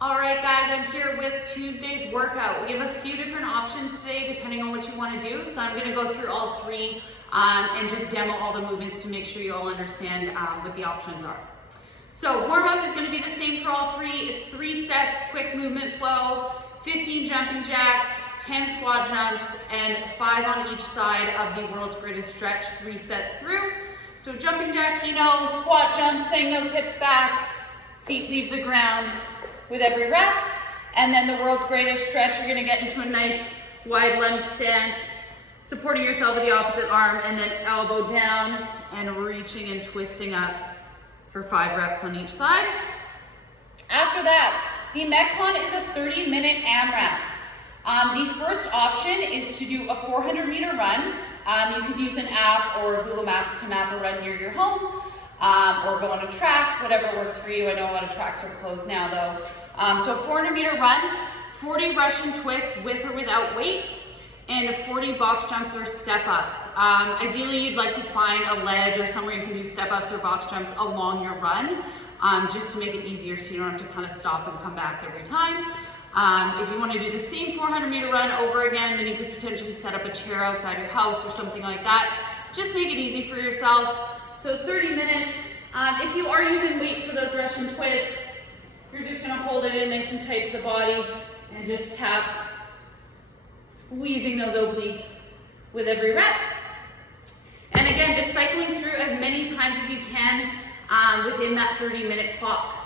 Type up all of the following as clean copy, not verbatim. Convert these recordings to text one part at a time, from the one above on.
All right, guys, I'm here with Tuesday's workout. We have a few different options today depending on what you want to do. So I'm going to go through all three and just demo all the movements to make sure you all understand what the options are. So warm-up is going to be the same for all three. It's 3 sets, quick movement flow, 15 jumping jacks, 10 squat jumps, and 5 on each side of the world's greatest stretch, 3 sets through. So jumping jacks, you know, squat jumps, saying those hips back, feet leave the ground with every rep. And then the world's greatest stretch, you're gonna get into a nice wide lunge stance, supporting yourself with the opposite arm, and then elbow down and reaching and twisting up for 5 reps on each side. After that, the Metcon is a 30-minute AMRAP. The first option is to do a 400-meter run. You could use an app or Google Maps to map a run near your home, or go on a track, whatever works for you. I know a lot of tracks are closed now though. So a 400-meter run, 40 Russian twists with or without weight, and 40 box jumps or step-ups. Ideally, you'd like to find a ledge or somewhere you can do step-ups or box jumps along your run, just to make it easier so you don't have to kind of stop and come back every time. If you want to do the same 400-meter run over again, then you could potentially set up a chair outside your house or something like that. Just make it easy for yourself. So 30 minutes. If you are using weight for those Russian twists, you're just going to hold it in nice and tight to the body and just tap, squeezing those obliques with every rep. And again, just cycling through as many times as you can within that 30-minute clock.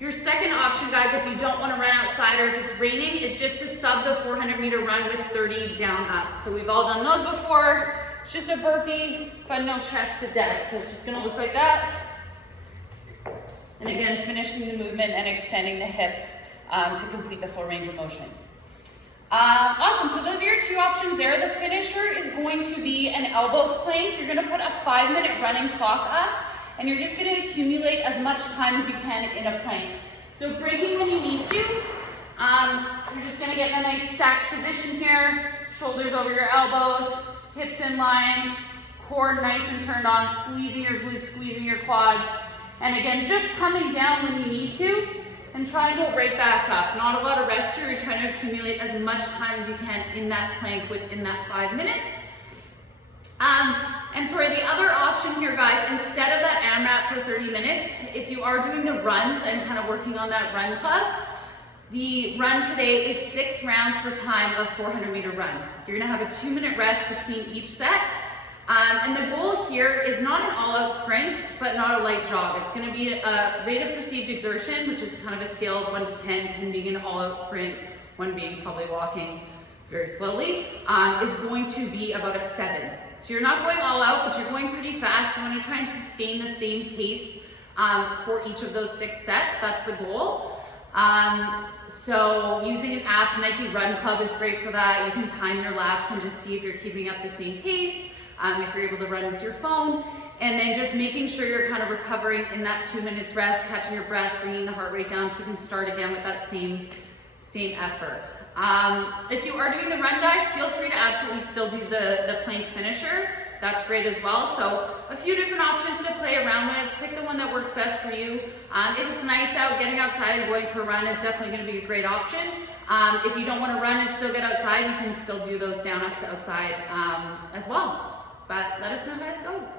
Your second option, guys, if you don't want to run outside or if it's raining, is just to sub the 400-meter run with 30 down ups. So we've all done those before. It's just a burpee, but no chest to deck. So it's just going to look like that. And again, finishing the movement and extending the hips to complete the full range of motion. Awesome, so those are your 2 options there. The finisher is going to be an elbow plank. You're going to put a 5-minute running clock up, and you're just going to accumulate as much time as you can in a plank. So breaking when you need to. So you're just going to get in a nice stacked position here, shoulders over your elbows, hips in line, core nice and turned on, squeezing your glutes, squeezing your quads. And again, just coming down when you need to, and try and go right back up. Not a lot of rest here. You're trying to accumulate as much time as you can in that plank within that 5 minutes. And sorry, the other option here, guys, instead of that AMRAP for 30 minutes, if you are doing the runs and kind of working on that run club, the run today is 6 rounds for time of 400-meter run. You're gonna have a 2-minute rest between each set. And the goal here is not an all-out sprint, but not a light jog. It's going to be a rate of perceived exertion, which is kind of a scale of 1 to 10, 10 being an all-out sprint, 1 being probably walking very slowly, is going to be about a 7. So you're not going all out, but you're going pretty fast. You want to try and sustain the same pace for each of those 6 sets. That's the goal. So using an app, Nike Run Club is great for that. You can time your laps and just see if you're keeping up the same pace. If you're able to run with your phone, and then just making sure you're kind of recovering in that 2 minutes rest, catching your breath, bringing the heart rate down so you can start again with that same effort. If you are doing the run, guys, feel free to absolutely still do the plank finisher. That's great as well. So a few different options to play around with. Pick the one that works best for you. If it's nice out, getting outside and going for a run is definitely going to be a great option. If you don't want to run and still get outside, you can still do those down ups outside as well. But let us know how it goes.